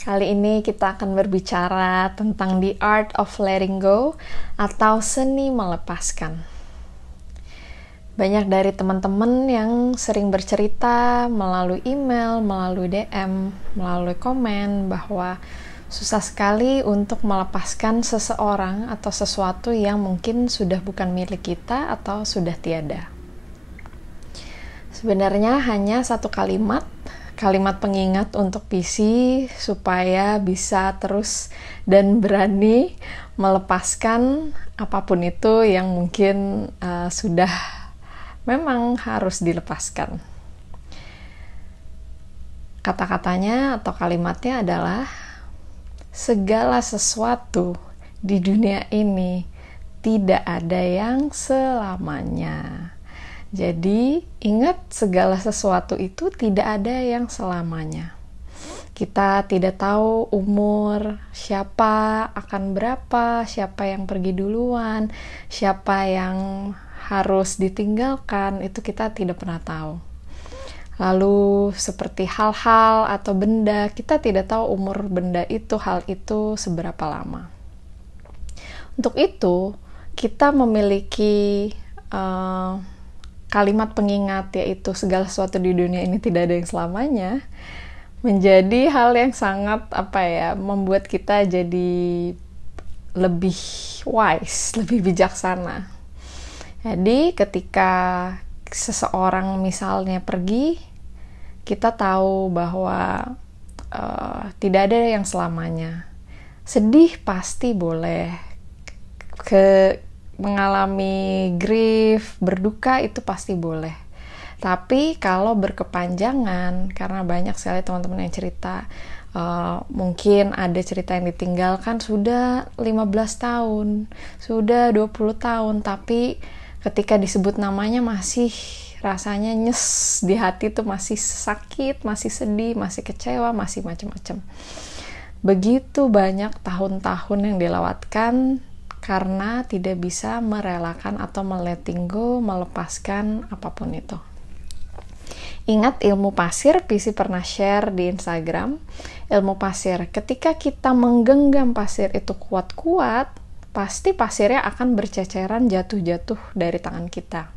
Kali ini kita akan berbicara tentang the art of letting go atau seni melepaskan. Banyak dari teman-teman yang sering bercerita melalui email, melalui DM, melalui komen bahwa susah sekali untuk melepaskan seseorang atau sesuatu yang mungkin sudah bukan milik kita atau sudah tiada. Sebenarnya hanya satu kalimat pengingat untuk PC supaya bisa terus dan berani melepaskan apapun itu yang mungkin sudah memang harus dilepaskan. Kata-katanya atau kalimatnya adalah segala sesuatu di dunia ini tidak ada yang selamanya. Jadi, ingat segala sesuatu itu tidak ada yang selamanya. Kita tidak tahu umur siapa akan berapa, siapa yang pergi duluan, siapa yang harus ditinggalkan, itu kita tidak pernah tahu. Lalu seperti hal-hal atau benda, kita tidak tahu umur benda itu, hal itu seberapa lama. Untuk itu, kita memiliki kalimat pengingat, yaitu segala sesuatu di dunia ini tidak ada yang selamanya, menjadi hal yang sangat membuat kita jadi lebih wise, lebih bijaksana. Jadi ketika seseorang misalnya pergi, kita tahu bahwa tidak ada yang selamanya. Sedih pasti boleh, mengalami grief, berduka itu pasti boleh. Tapi kalau berkepanjangan, karena banyak sekali teman-teman yang cerita, mungkin ada cerita yang ditinggalkan sudah 15 tahun, sudah 20 tahun, tapi ketika disebut namanya masih rasanya nyes di hati, tuh masih sakit, masih sedih, masih kecewa, masih macam-macam. Begitu banyak tahun-tahun yang dilewatkan karena tidak bisa merelakan atau letting go, melepaskan apapun itu. Ingat ilmu pasir, PC pernah share di Instagram, ilmu pasir. Ketika kita menggenggam pasir itu kuat-kuat, pasti pasirnya akan berceceran jatuh-jatuh dari tangan kita.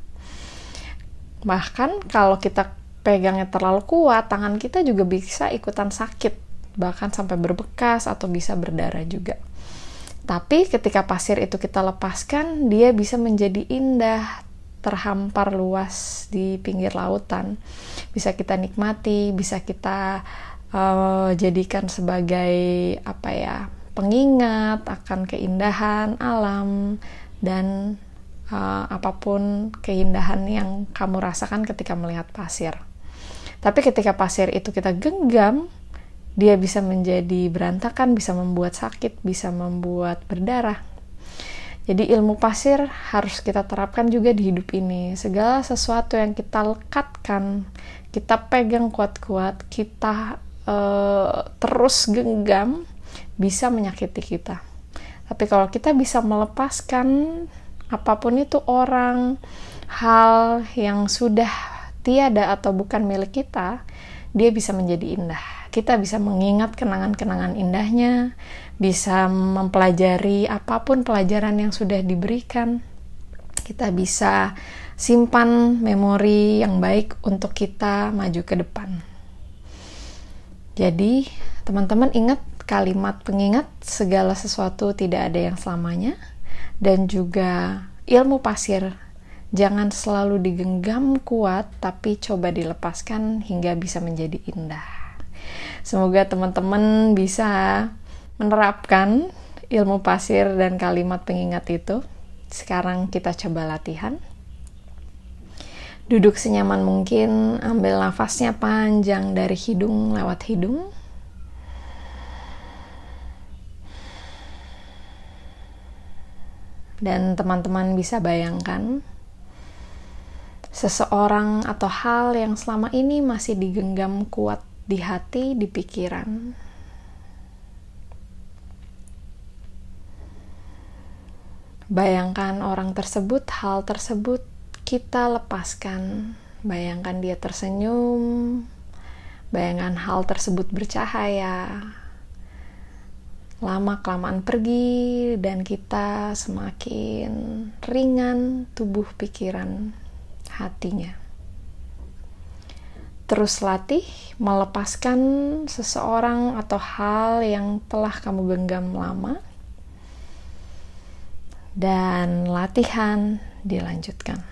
Bahkan kalau kita pegangnya terlalu kuat, tangan kita juga bisa ikutan sakit, bahkan sampai berbekas atau bisa berdarah juga. Tapi ketika pasir itu kita lepaskan, dia bisa menjadi indah, terhampar luas di pinggir lautan. Bisa kita nikmati, bisa kita jadikan sebagai pengingat akan keindahan alam dan apapun keindahan yang kamu rasakan ketika melihat pasir. Tapi ketika pasir itu kita genggam, dia bisa menjadi berantakan, bisa membuat sakit, bisa membuat berdarah. Jadi ilmu pasir harus kita terapkan juga di hidup ini. Segala sesuatu yang kita lekatkan, kita pegang kuat-kuat, kita terus genggam, bisa menyakiti kita. Tapi kalau kita bisa melepaskan apapun itu, orang, hal yang sudah tiada atau bukan milik kita, dia bisa menjadi indah. Kita bisa mengingat kenangan-kenangan indahnya, bisa mempelajari apapun pelajaran yang sudah diberikan. Kita bisa simpan memori yang baik untuk kita maju ke depan. Jadi, teman-teman ingat kalimat pengingat, segala sesuatu tidak ada yang selamanya, dan juga ilmu pasir. Jangan selalu digenggam kuat, tapi coba dilepaskan hingga bisa menjadi indah. Semoga teman-teman bisa menerapkan ilmu pasir dan kalimat pengingat itu. Sekarang kita coba latihan. Duduk senyaman mungkin, ambil nafasnya panjang dari hidung lewat hidung. Dan teman-teman bisa bayangkan seseorang atau hal yang selama ini masih digenggam kuat di hati, di pikiran. Bayangkan orang tersebut, hal tersebut kita lepaskan. Bayangkan dia tersenyum, bayangkan hal tersebut bercahaya, lama-kelamaan pergi dan kita semakin ringan tubuh, pikiran, hatinya. Terus latih melepaskan seseorang atau hal yang telah kamu genggam lama, dan latihan dilanjutkan.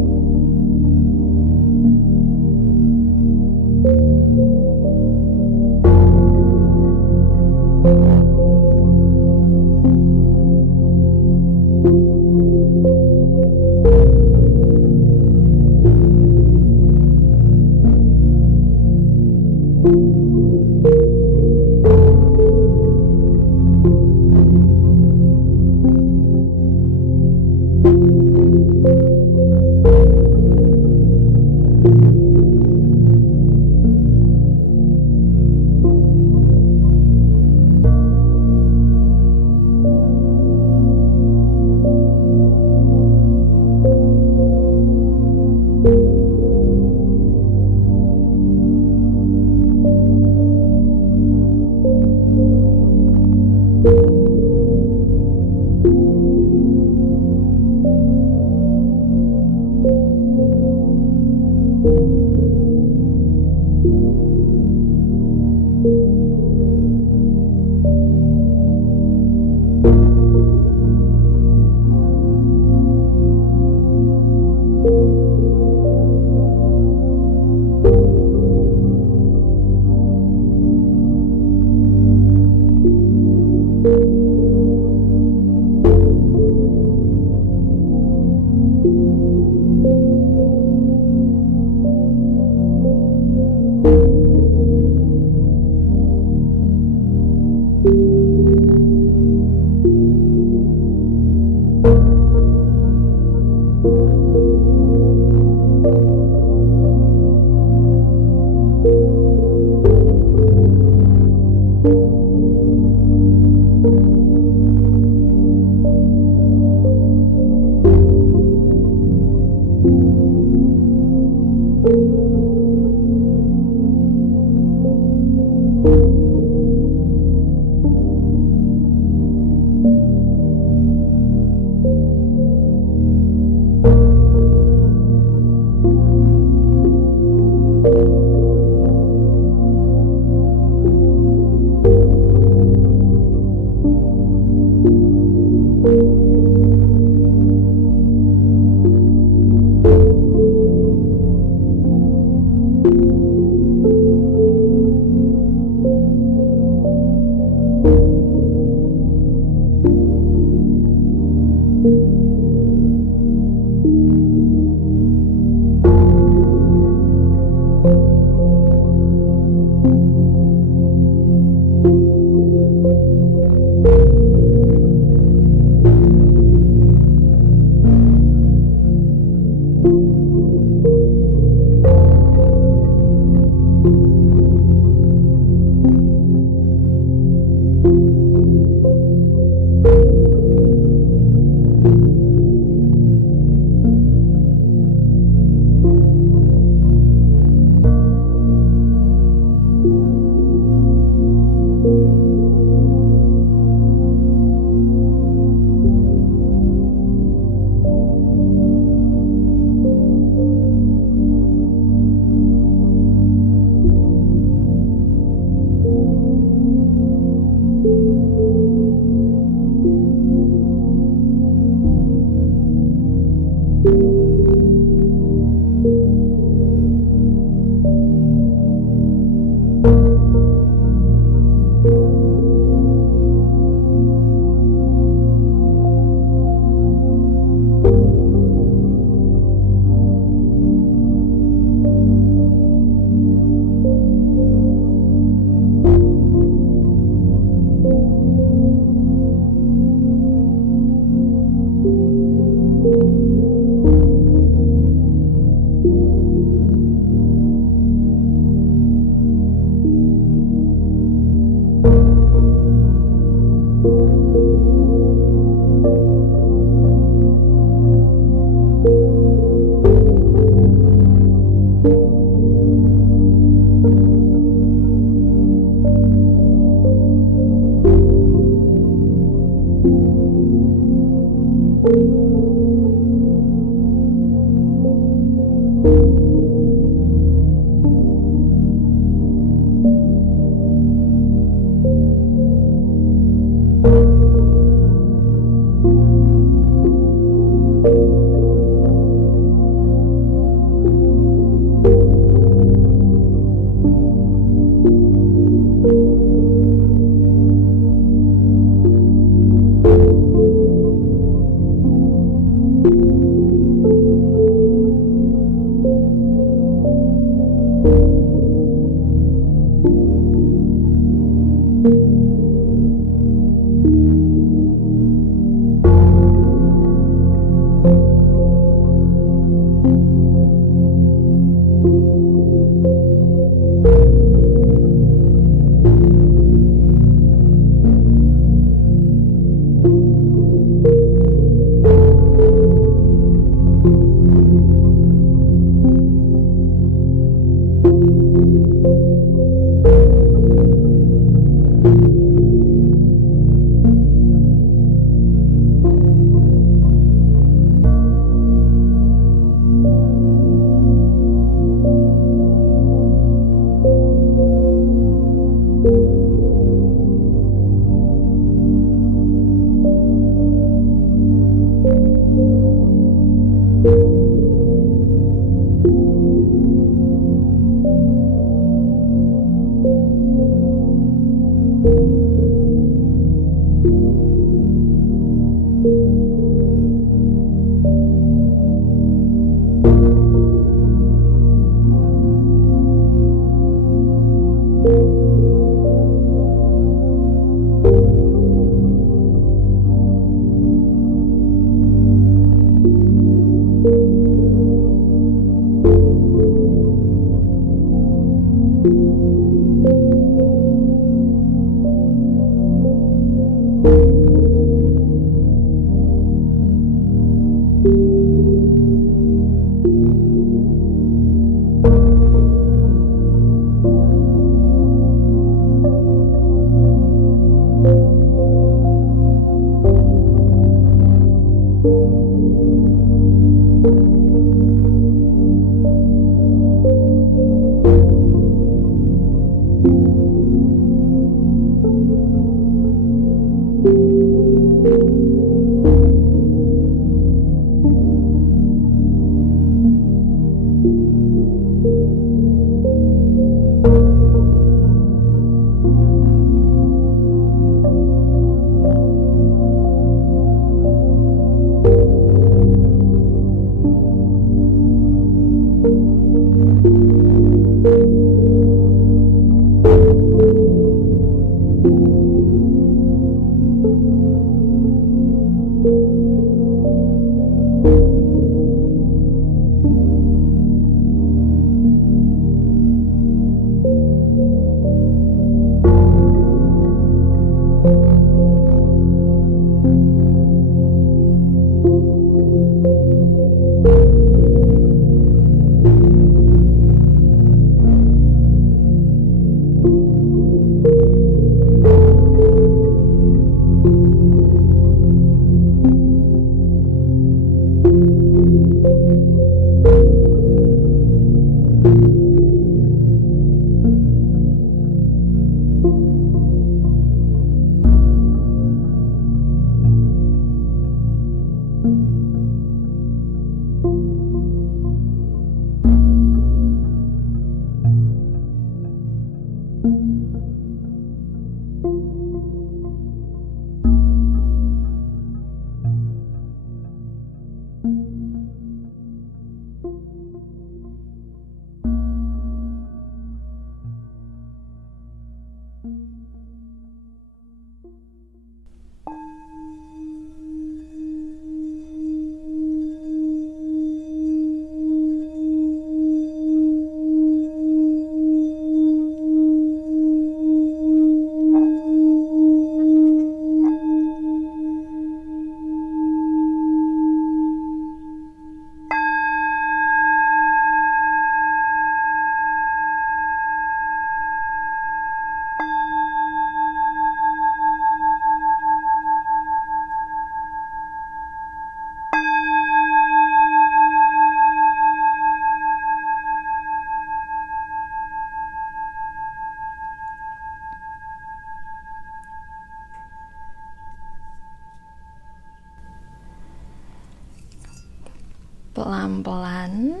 Pelan-pelan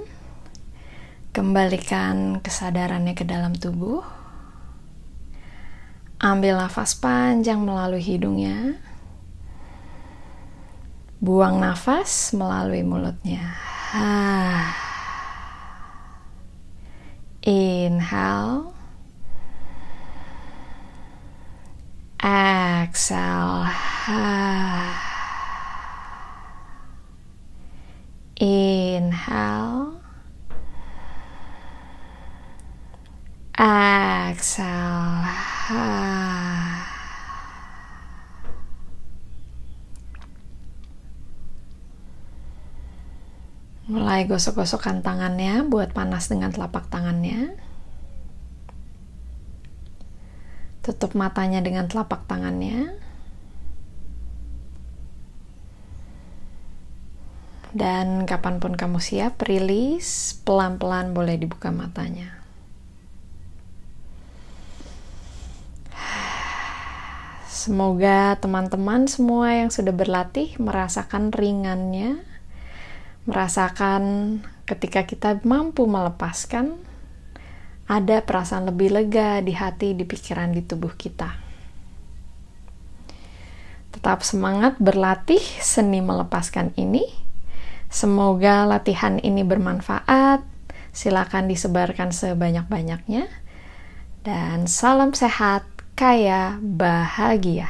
kembalikan kesadarannya ke dalam tubuh. Ambil nafas panjang melalui hidungnya. Buang nafas melalui mulutnya. Inhale. Exhale. Inhale. Exhale. Mulai gosok-gosokkan tangannya, buat panas dengan telapak tangannya. Tutup matanya dengan telapak tangannya. Dan kapanpun kamu siap, rilis, pelan-pelan boleh dibuka matanya. Semoga teman-teman semua yang sudah berlatih merasakan ringannya, merasakan ketika kita mampu melepaskan, ada perasaan lebih lega di hati, di pikiran, di tubuh kita. Tetap semangat berlatih seni melepaskan ini. Semoga latihan ini bermanfaat. Silakan disebarkan sebanyak-banyaknya. Dan salam sehat, kaya, bahagia.